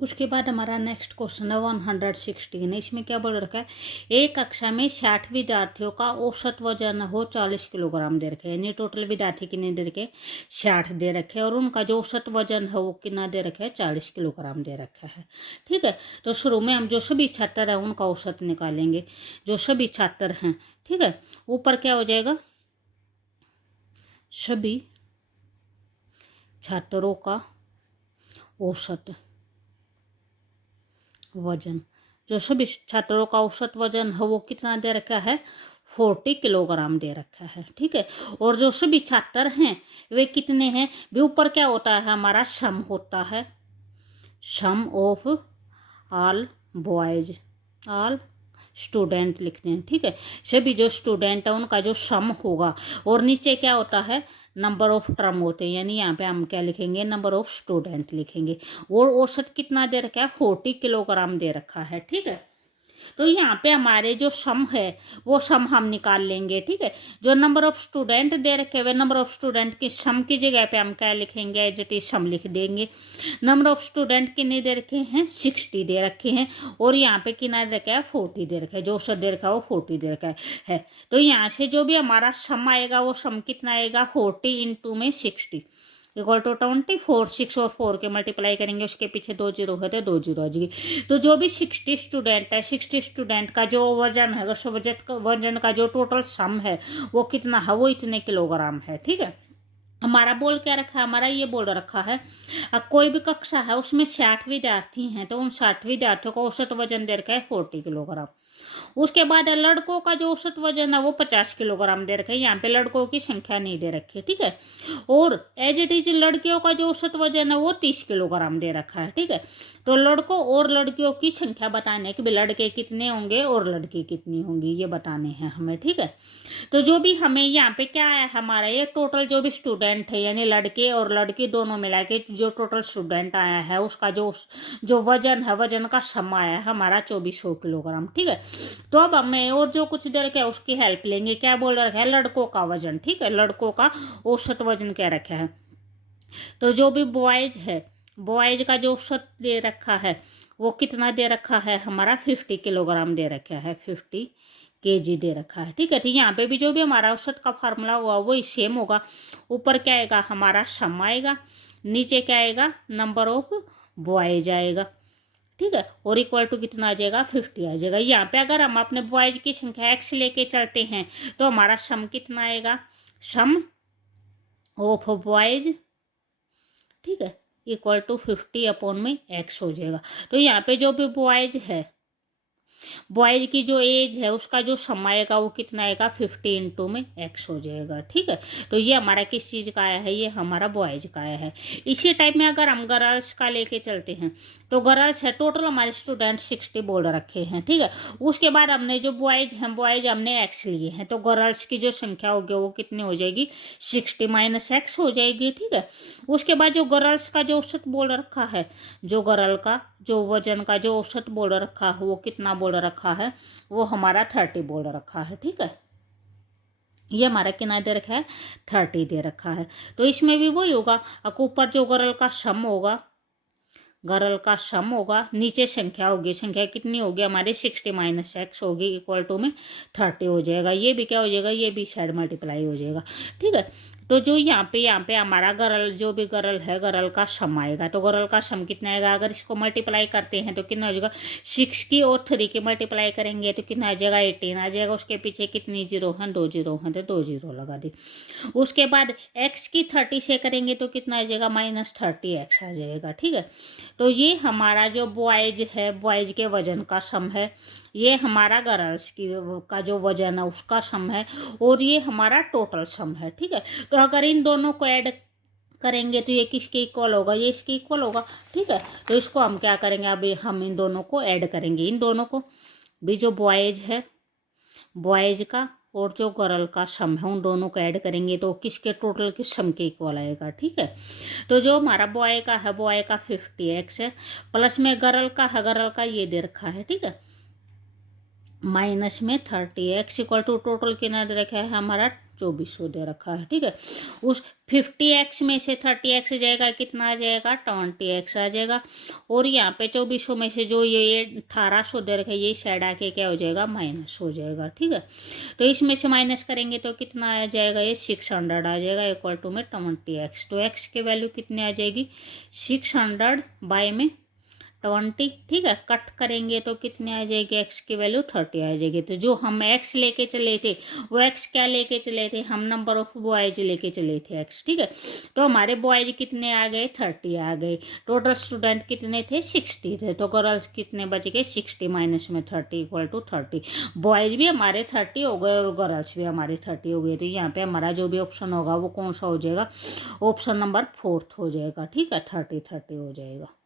उसके बाद हमारा नेक्स्ट क्वेश्चन है 116। इसमें क्या बोल रखा है, एक कक्षा में 60 विद्यार्थियों का औसत वजन हो 40 किलोग्राम दे रखे, यानी टोटल विद्यार्थी कितने दे रखे, 60 दे रखे, और उनका जो औसत वजन है वो कितना दे रखा है, 40 किलोग्राम दे रखा है। ठीक है, तो शुरू में हम जो सभी छात्र हैं उनका औसत निकालेंगे, जो सभी छात्र हैं। ठीक है, ऊपर क्या हो जाएगा, सभी छात्रों का औसत वजन, जो सभी छात्रों का औसत वजन है वो कितना दे रखा है, 40 किलोग्राम दे रखा है। ठीक है, और जो सभी छात्र हैं वे कितने हैं, भी ऊपर क्या होता है हमारा सम होता है, sum of all boys, all student लिखते हैं। ठीक है, सभी जो स्टूडेंट है उनका जो सम होगा, और नीचे क्या होता है, नंबर ऑफ टर्म होते हैं, यानी यहाँ पे हम क्या लिखेंगे, नंबर ऑफ स्टूडेंट लिखेंगे। और औसत कितना दे रखा है, 40 किलोग्राम दे रखा है। ठीक है, तो यहाँ पे हमारे जो सम है वो सम हम निकाल लेंगे। ठीक है, जो नंबर ऑफ स्टूडेंट दे रखे हुए, नंबर ऑफ स्टूडेंट की सम की जगह पे हम क्या लिखेंगे, एज इट इज सम लिख देंगे। नंबर ऑफ स्टूडेंट कितने दे रखे हैं, 60 दे रखे हैं, और यहाँ पे कितना दे रखा है, 40 दे रखा है, जो औसत दे रखा है वो 40 दे रखा है। तो यहाँ से जो भी हमारा सम आएगा वो सम कितना आएगा, 40 इंटू में 60 इक्वल टू 24। 6 और 4 के मल्टीप्लाई करेंगे, उसके पीछे 2 जीरो है तो 2 जीरो आ जाएगी। तो जो भी 60 स्टूडेंट है, 60 स्टूडेंट का जो वजन है, उस वजन का जो टोटल सम है वो कितना है, वो इतने किलोग्राम है। ठीक है, हमारा बोल क्या रखा है, हमारा ये बोल रखा है, कोई भी कक्षा है उसमें 60 विद्यार्थी हैं, तो उन 60 विद्यार्थियों का औसत वजन दे रखा है 40 किलोग्राम। उसके बाद लड़कों का जो औसत वजन है वो 50 किलोग्राम दे रखा है, यहाँ पे लड़कों की संख्या नहीं दे रखी है। ठीक है, और एज इट इज लड़कियों का जो औसत वजन है वो 30 किलोग्राम दे रखा है। ठीक है, तो लड़कों और लड़कियों की संख्या बताने कि लड़के कितने होंगे और लड़की कितनी होंगी, ये बताने हैं हमें। ठीक है, तो जो भी हमें यहाँ पे क्या है, हमारा ये टोटल जो भी स्टूडेंट है, यानी लड़के और लड़की दोनों मिला के जो टोटल स्टूडेंट आया है उसका जो वजन है, वजन का सम आया है हमारा 2400 किलोग्राम। ठीक है, तो अब हमें और जो कुछ दे रखा है उसकी हेल्प लेंगे। क्या बोल रखा है, लड़कों का वजन। ठीक है, लड़कों का औसत वजन क्या रखा है, तो जो भी बॉयज है, बॉयज का जो औसत दे रखा है वो कितना दे रखा है, हमारा 50 किलोग्राम दे रखा है, 50 kg दे रखा है। ठीक है, तो यहाँ पे भी जो भी हमारा औसत का फार्मूला हुआ वही सेम होगा। ऊपर क्या आएगा, हमारा सम आएगा, नीचे क्या आएगा, नंबर ऑफ बॉयज आएगा। ठीक है, और इक्वल टू कितना आ जाएगा, 50 आ जाएगा। यहाँ पे अगर हम अपने बॉयज की संख्या x लेके चलते हैं तो हमारा सम कितना आएगा, सम ऑफ बॉयज, ठीक है, इक्वल टू 50 अपॉन में x हो जाएगा। तो यहाँ पे जो भी बॉयज है, बॉयज की जो एज है उसका जो सम आएगा वो कितना आएगा, 50 इंटू में x हो जाएगा। ठीक है, तो ये हमारा किस चीज़ का आया है, ये हमारा बॉयज का आया है। इसी टाइप में अगर हम गर्ल्स का लेके चलते हैं तो गर्ल्स है, टोटल हमारे स्टूडेंट 60 बोल रखे हैं। ठीक है, उसके बाद हमने जो बॉयज हैं, बॉयज हमने x लिए हैं, तो गर्ल्स की जो संख्या होगी वो कितनी हो जाएगी, 60 माइनस x हो जाएगी। ठीक है, उसके बाद जो गर्ल्स का जो औसत बोल रखा है, जो गर्ल का जो वजन का जो औसत बोल रखा है वो कितना बोल रखा है, वो हमारा 30 बोल रखा है। ठीक है, ये हमारा कितना दे रखा है, 30 दे रखा है। तो इसमें भी वही होगा, ऊपर जो गर्ल का सम होगा, गर्ल का सम होगा, नीचे संख्या होगी, संख्या कितनी होगी हमारी, 60 माइनस x होगी, इक्वल टू में 30 हो जाएगा। ये भी क्या हो जाएगा, ये भी साइड मल्टीप्लाई हो जाएगा। ठीक है, तो जो यहाँ पे हमारा गर्ल, जो भी गर्ल है, गर्ल का सम आएगा, तो गर्ल का सम कितना आएगा, अगर इसको मल्टीप्लाई करते हैं तो कितना हो जाएगा, 6 की और 3 की मल्टीप्लाई करेंगे तो कितना आ जाएगा, 18 आ जाएगा। उसके पीछे कितनी जीरो हैं, 2 जीरो हैं, तो 2 जीरो लगा दी। उसके बाद x की 30 से करेंगे तो कितना आ जाएगा, -30x आ जाएगा। ठीक है, तो ये हमारा जो बॉयज है, बॉयज के वजन का सम है, ये हमारा गर्ल्स की का जो वजन है उसका सम है, और ये हमारा टोटल सम है। ठीक है, तो अगर इन दोनों को ऐड करेंगे तो ये किसके इक्वल होगा, ये इसके इक्वल होगा। ठीक है, तो इसको हम क्या करेंगे, अभी हम इन दोनों को ऐड करेंगे, इन दोनों को भी, जो बॉयज है, बॉयज का और जो गर्ल का सम है, उन दोनों को ऐड करेंगे तो किसके टोटल के सम के इक्वल आएगा। ठीक है, तो जो हमारा बॉय का है, बॉय का 50x है, प्लस में गर्ल का है, गर्ल का ये दे रखा है। ठीक है, माइनस में 30x इक्वल टू टोटल कितना दे रखा है हमारा 2400 दे रखा है, ठीक है। उस 50x में से 30x जाएगा, कितना आ जाएगा 20x आ जाएगा। और यहाँ पे 2400 में से जो ये 1800 दे रखा है, ये साइड आके क्या हो जाएगा, माइनस हो जाएगा, ठीक है। तो इसमें से माइनस करेंगे तो कितना आ जाएगा, ये 600 आ जाएगा, इक्वल टू में 20x। तो x की वैल्यू कितनी आ जाएगी, 600 बाय में 20, ठीक है। कट करेंगे तो कितनी आ जाएगी, x की वैल्यू 30 आ जाएगी। तो जो हम x लेके चले थे वो x क्या लेके चले थे, हम नंबर ऑफ बॉयज लेके चले थे x, ठीक है। तो हमारे बॉयज कितने आ गए, 30 आ गए। टोटल स्टूडेंट कितने थे, 60 थे। तो गर्ल्स कितने बच गए, 60 माइनस में 30 इक्वल टू 30। बॉयज भी हमारे 30 हो गए और गर्ल्स भी हमारे 30 हो गए। तो यहाँ पे हमारा जो भी ऑप्शन होगा वो कौन सा हो जाएगा, ऑप्शन नंबर 4 हो जाएगा, ठीक है। 30 30 हो जाएगा।